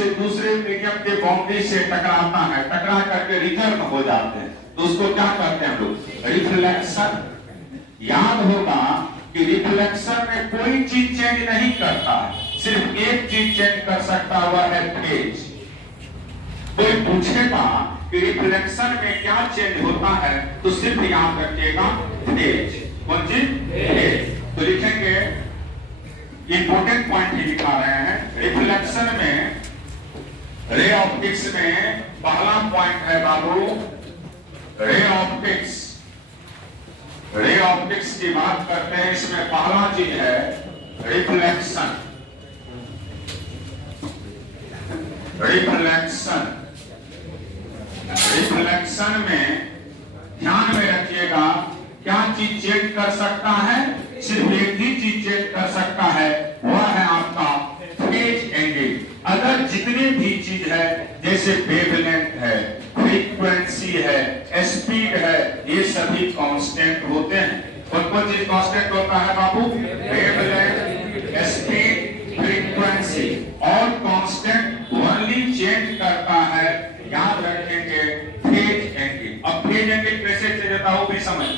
से दूसरे मीडियम के बाउंड्री से टकराता है, टकरा करके रिटर्न हो जाते हैं, तो उसको क्या कहते हैं हम लोग? रिफ्लेक्शन। याद होगा कि रिफ्लेक्शन में कोई चीज चेंज नहीं करता है, सिर्फ एक चीज चेंज कर सकता हुआ है फेज। कोई पूछेगा कि रिफ्लेक्शन में क्या चेंज होता है, तो सिर्फ याद रखिएगा फेज। कौन चीज? फेज। तो लिखेंगे, इंपोर्टेंट पॉइंट ही लिखा रहे हैं। रिफ्लेक्शन में, रे ऑप्टिक्स में पहला पॉइंट है बाबू रे ऑप्टिक्स। रे ऑप्टिक्स की बात करते हैं, इसमें पहला चीज है रिफ्लेक्शन। रिफ्लेक्शन रिफ्लेक्शन में ध्यान में रखिएगा, क्या चीज चेंज कर सकता है? सिर्फ एक ही चीज चेंज कर सकता है, वह है आपका फेज एंगल। अगर जितनी भी चीज है, जैसे वेवलेंथ है, फ्रीक्वेंसी है, स्पीड है, ये सभी कांस्टेंट होते हैं। कौन चीज कांस्टेंट होता है बाबू? Wavelength, speed, frequency. और कांस्टेंट ओनली चेंज करता है, याद रखेंगे, फेज एंगल। अब फेज एंगल कैसे चेंज होता है वो भी समझ।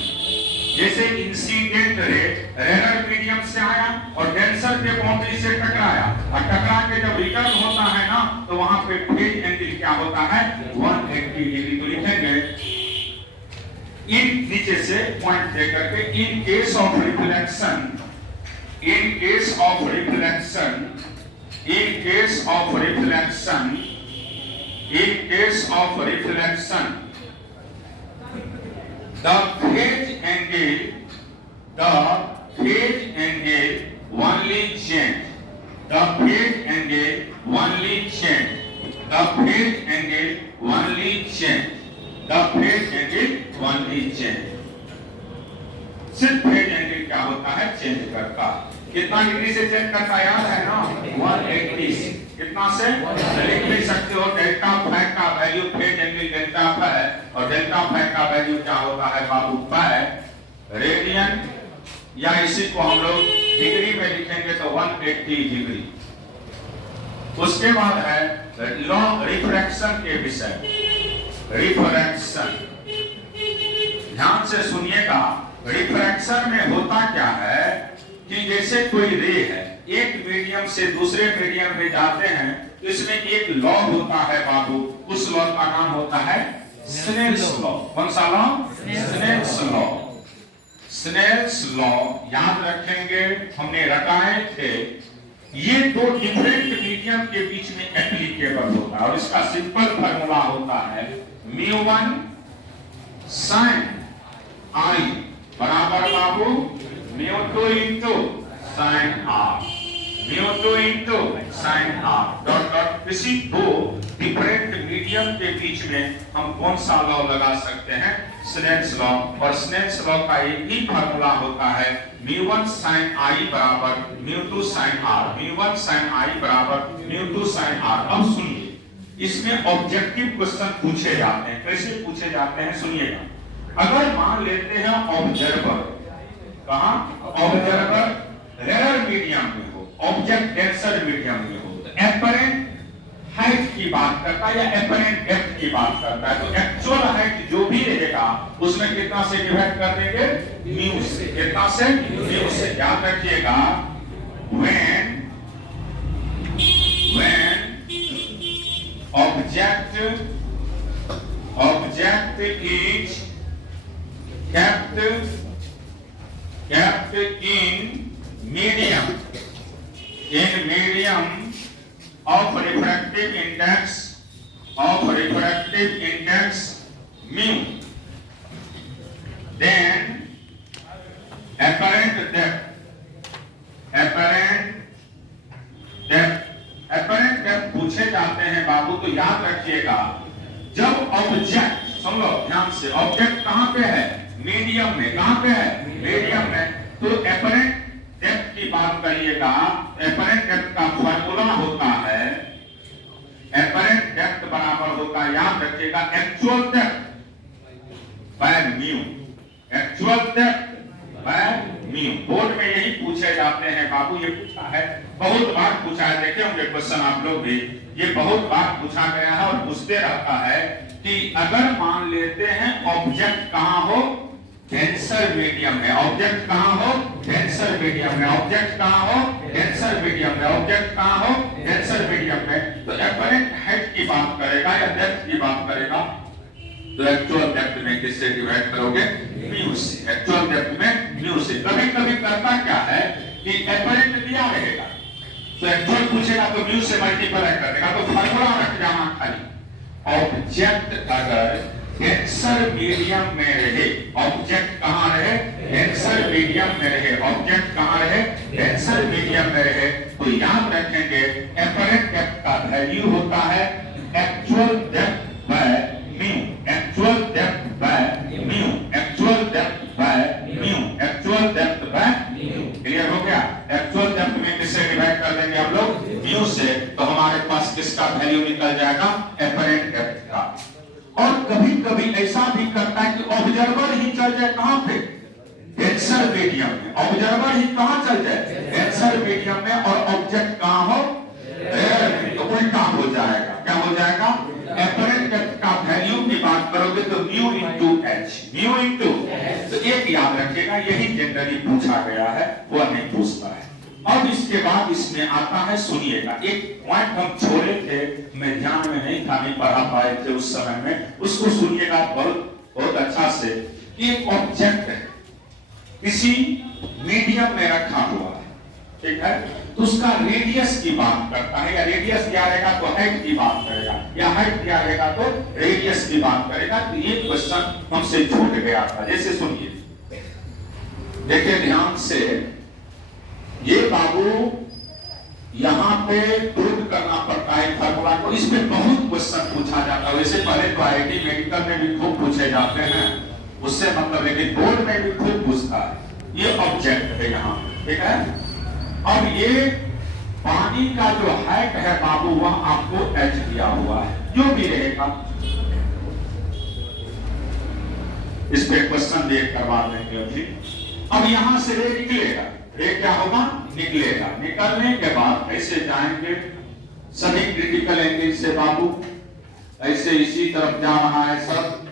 जैसे इंसिडेंट रे रेयर मीडियम से आया और डेंसर के बाउंड्री से टकराया, और टकरा के जब रिटर्न होता है ना, तो वहां पे फेज एंगल क्या होता है? 180 डिग्री। तो लिखेंगे इन नीचे से पॉइंट दे करके, in case of reflection, in case of reflection, in case of reflection, in case of reflection, the phase angle only change. The phase angle only change. The phase angle only change. The phase angle only change. सिर्फ phase angle क्या होता है? Change करता है। कितना degree से change करता है याद है ना? 180 से। कितना से? लिख भी सकते हो, डेल्टा फाई का value, phase angle delta phi, और डेल्टा फाई का वैल्यू क्या होता है बाबू? पाई रेडियन, या इसी को हम लोग डिग्री में लिखेंगे तो 180 डिग्री। उसके बाद है लॉ रिफ्रैक्शन के विषय। रिफ्रैक्शन ध्यान से सुनिएगा। रिफ्रैक्शन में होता क्या है कि जैसे कोई रे है, एक मीडियम से दूसरे मीडियम में जाते हैं, इसमें एक लॉ होता है बाबू, उस लॉ का नाम होता है स्नेल्स लॉ। कौन सा law? Snell's law. Snell's law याद रखेंगे, हमने रटाए थे। ये दो डिफरेंट मीडियम के बीच में एप्लीकेबल होता है, और इसका सिंपल फार्मूला होता है μ1 sin i बराबर बाबू μ2 into sin r, μ2 into sin r dot dot. इसी दो डिफरेंट मीडियम के बीच में हम कौन सा लॉ लगा सकते हैं? Snell's law. और स्नेल्स लॉ का एक ही फार्मूला होता है μ1 sin i बराबर μ2 sin r, μ1 sin i बराबर μ2 sin r। अब सुनिए, इसमें ऑब्जेक्टिव क्वेश्चन पूछे जाते हैं। कैसे पूछे जाते हैं सुनिएगा। अगर मान लेते हैं ऑब्जर्वर, कहां? ऑब्जर्वर रेयर मीडियम में हो, ऑब्जेक्ट डेंसर मीडियम में हो, तो एपरेंट हाइट की बात करता है या एपरेंट डेप्थ की बात करता है, तो एक्चुअल हाइट जो भी रहेगा उसमें कितना से डिवाइड कर देंगे? म्यू से। कितना से? म्यू से। याद रखिएगा, when object is kept in medium of refractive index mu, then apparent depth पूछे जाते हैं बाबू। तो याद रखिएगा, जब ऑब्जेक्ट, सुन लो ध्यान से, ऑब्जेक्ट कहां पे है? मीडियम में। कहां पे है? मीडियम में। तो एपरेंट डेप्थ की बात करिएगा, एपरेंट डेप्थ का फार्मूला होता है, एपरेंट डेप्थ बराबर होता है, याद रखिएगा, actual depth by mu. Actual depth by mu. Board में यही पूछे जाते हैं बाबू, ये पूछा है बहुत बार पूछा है, देखे होंगे क्वेश्चन आप लोग भी, ये बहुत बार पूछा गया है और पूछते रहता है कि अगर मान लेते हैं ऑब्जेक्ट कहां हो, डेंसर मीडियम में, ऑब्जेक्ट कहां हो, डेंसर मीडियम में, ऑब्जेक्ट कहां हो, डेंसर मीडियम में, ऑब्जेक्ट कहां हो, डेंसर मीडियम में, तो एपरेंट हाइट की बात करेगा या डेप्थ की बात करेगा, तो एक्चुअल डेप्थ में किससे डिवाइड करोगे, म्यू से, एक्चुअल डेप्थ में म्यू से। कभी कभी करता क्या है कि एपरेंट दिया रहेगा तो एक्चुअल पूछेगा तो म्यू से मल्टीप्लाई कर देगा, तो फार्मूला रख जाना खाली, ऑब्जेक्ट अगर डेंसर मीडियम में रहे, ऑब्जेक्ट कहां रहे, डेंसर मीडियम में रहे, ऑब्जेक्ट कहां रहे, डेंसर मीडियम में रहे, तो याद रखेंगे एपरेंट डेप्थ का वैल्यू होता है actual depth by mu, actual depth by mu, actual depth by mu, actual depth by mu. Clear हो गया? एक्चुअल डेप्थ में किससे डिवाइड कर देंगे आप लोग, म्यू से, तो हमारे पास किसका वैल्यू निकल जाएगा, एपरेंट डेप्थ का। और कभी कभी ऐसा भी करता है कि ऑब्जर्वर ही चल जाए कहां पे, डेंसर मीडियम में, ऑब्जर्वर ही कहां चल जाए, डेंसर मीडियम में, और ऑब्जेक्ट कहां हो, तो उल्टा हो जाएगा, क्या हो जाएगा, एपरेंट डेप्थ का वैल्यू की बात करोगे तो mu into H, mu into, तो एक याद रखिएगा यही जनरली पूछा गया है, वह नहीं पूछता है। अब इसके बाद इसमें आता है, सुनिएगा, एक पॉइंट हम छोड़े थे, मैं ध्यान में नहीं था, नहीं पढ़ा पाए थे उस समय में, उसको सुनिएगा बहुत बहुत अच्छा से। एक ऑब्जेक्ट है किसी मीडियम में रखा हुआ है, ठीक है, तो उसका रेडियस की बात करता है, या रेडियस दिया रहेगा तो हाइट की बात करेगा, या हाइट दिया रहेगा तो रेडियस की बात करेगा। तो ये क्वेश्चन हमसे छूट गया था। जैसे सुनिए, देखिए ध्यान से, ये बाबू यहाँ पे प्रूव करना पड़ता है फार्मूला को, इसमें बहुत क्वेश्चन पूछा जाता है। वैसे पहले तो आईआईटी मेडिकल में भी खूब पूछे जाते हैं, उससे मतलब है कि बोर्ड में भी खूब पूछता है। ये ऑब्जेक्ट है यहाँ, ठीक है। अब ये पानी का जो हाइट है बाबू, वह आपको एच दिया हुआ है, जो भी रहेगा, इस पे क्वेश्चन देख करवा देंगे अभी। अब यहां से रे निकलेगा, रे क्या होगा, निकलेगा, निकलने के बाद ऐसे जाएंगे सभी क्रिटिकल एंगल से बाबू, ऐसे इसी तरफ जा रहा है सब,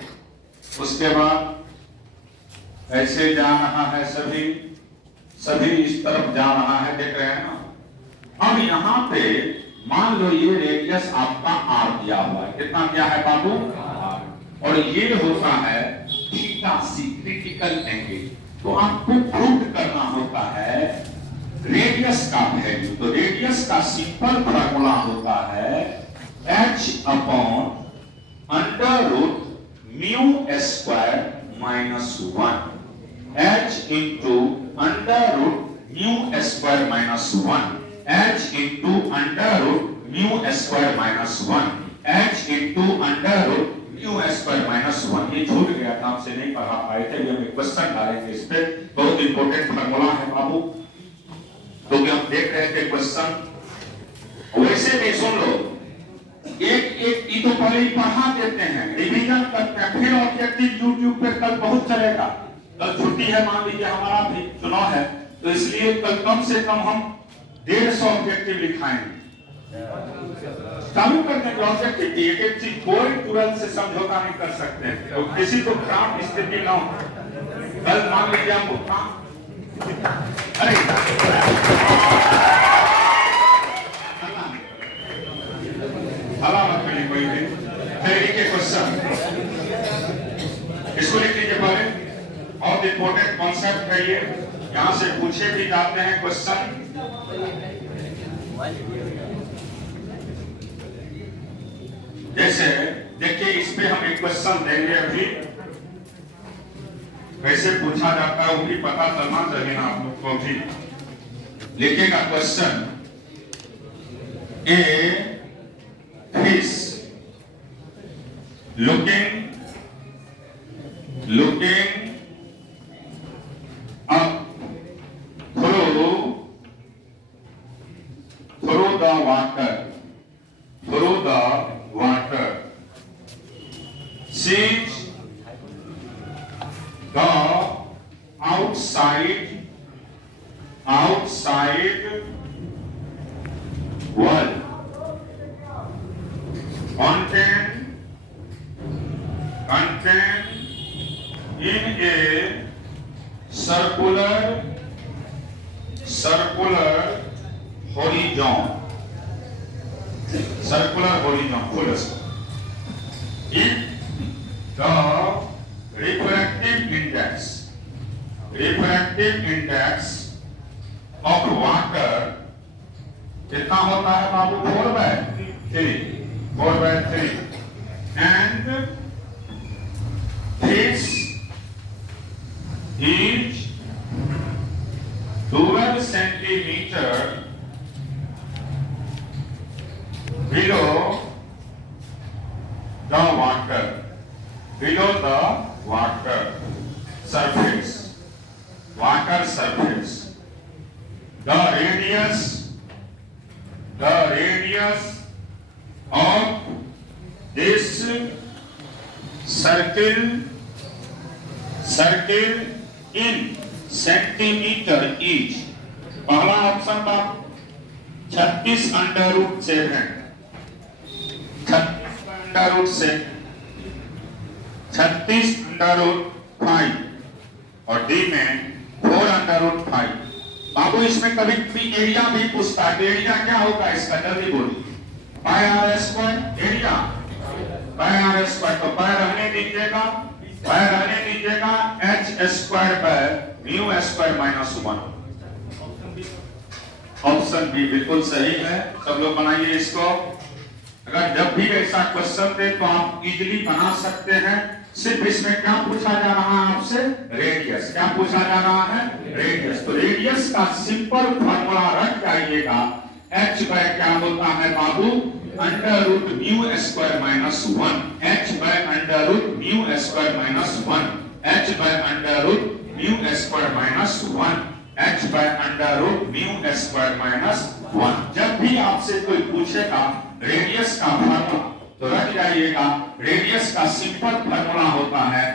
उसके बाद ऐसे जा रहा है सभी, सभी इस तरफ जा रहा है, देख रहे हैं ना। अब यहाँ पे मान लो ये रेडियस आपका आर दिया हुआ है, कितना दिया है बाबू, आर, और ये होता है थीटा सी, क्रिटिकल एंगल। तो आपको प्रूव करना होता है रेडियस का वैल्यू, तो रेडियस का सिंपल फार्मूला होता है h upon under root mu square minus 1, h into under root mu square minus 1, h into under root mu square minus 1, h into under root mu square minus 1। ये छूट गया था, आपसे नहीं पढ़ा पाए थे, हम एक क्वेश्चन डालेंगे इस पे, बहुत इंपॉर्टेंट फार्मूला है बाबू, तो हम देख रहे थे क्वेश्चन। वैसे भी सुन लो, एक एक तो पहले ही पढ़ा देते हैं, रिवीजन करते हैं, फिर ऑब्जेक्टिव यूट्यूब पे कल बहुत चलेगा। कल छुट्टी है, मान लीजिए हमारा भी चुनाव है, तो इसलिए कल कम से कम हम 150 ऑब्जेक्टिव लिखाएंगे, चालू कर देंगे ऑब्जेक्टिव की। एक एक चीज कोई तुरंत से समझौता नहीं कर सकते, तो किसी को खराब स्थिति ना हो। कल मान लीजिए हमको अरे हला मत करिए कोई भी। फिर लिखिए क्वेश्चन, इसको लिख लीजिए पहले, बहुत इंपॉर्टेंट कॉन्सेप्ट है ये, यहां से पूछे भी जाते हैं क्वेश्चन। जैसे देखिए, इस पे हम एक क्वेश्चन देंगे अभी, कैसे पूछा जाता है वो भी पता चलना चाहिए ना आप लोग को भी। लिखेगा question, a fish looking up through the water sees the outside contain in a circular horizon. Circular horizon. Full stop. If the refractive index of water कितना होता है बाबू? 4/3 and this is 12 centimeter below the water surface. The radius of this circle in centimeter is, पहला option था 36√7, 36√5 और D में 4√5। बाबू इसमें कभी भी एरिया भी पूछता है, एरिया क्या होगा इसका? जल्दी बोलिए। Pi are square area, pi are square, तो पाई रहने दीजिएगा h square by mu square minus 1। Option B बिल्कुल सही है। सब लोग बनाइए इसको। अगर जब भी ऐसा क्वेश्चन दे तो आप इजीली बना सकते हैं। सिर्फ इसमें क्या पूछा जा रहा है आपसे? रेडियस। क्या पूछा जा रहा है? रेडियस। तो रेडियस का सिंपल फॉर्मूला रख जाइएगा। h बाय क्या होता है बाबू? Under mu square minus 1। h by under mu square minus 1। h by under mu square minus 1। h by under mu square minus 1। जब भी आपसे कोई पूछेगा रेडियस का फॉर्मूला तो रख जाइएगा। रेडियस का सिंपल फॉर्मूला होता है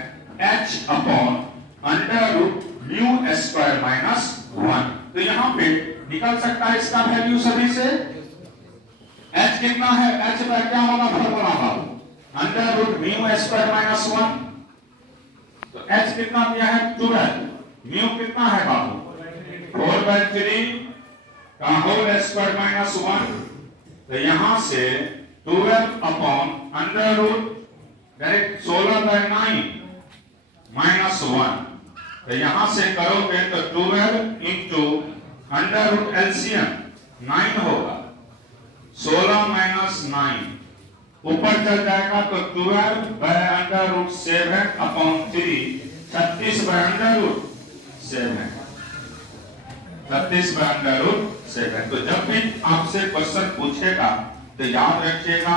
h upon under mu square minus 1। तो यहाँ पे निकल सकता है इसका वैल्यू सभी से। h कितना है? h बाय क्या होगा फॉर्मूला बाबू? Under mu square minus 1। तो h कितना दिया है? 12। म्यू कितना है बाबू? 4/3 का होल स्क्वायर माइनस 1। तो यहां से 12 upon under root direct 16/9 minus 1। तो यहां से करोगे तो 12 इंटू अंडर रूट एलसीएम 9 होगा। 16 माइनस 9 ऊपर चल जाएगा तो 12 by under root 7 upon 3 36 by under root 7। 36 by under root 7। तो जब भी आपसे क्वेश्चन पूछेगा तो याद रखिएगा,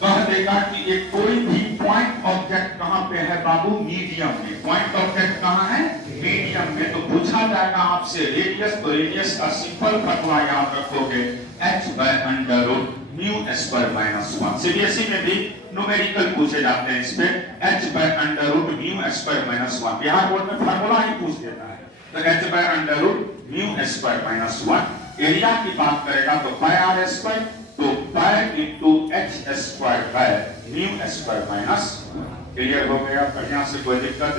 कह देगा कि एक कोई भी पॉइंट ऑब्जेक्ट कहां पे है बाबू? मीडियम में। पॉइंट ऑब्जेक्ट कहां है? मीडियम में। तो पूछा जाएगा आपसे रेडियस, तो रेडियस का सिंपल फॉर्मूला याद रखोगे h by under root mu square minus 1। CBSE में भी न्यूमेरिकल पूछे जाते हैं इस पे। h by under root mu square minus 1 Bihar board में फॉर्मूला ही पूछ देता है। तो h by under root mu square minus 1। Area की बात करेगा तो पाई आर स्क्वायर, तो pi into h square by mu square minus. Clear हो गया? बढ़िया से कोई दिक्कत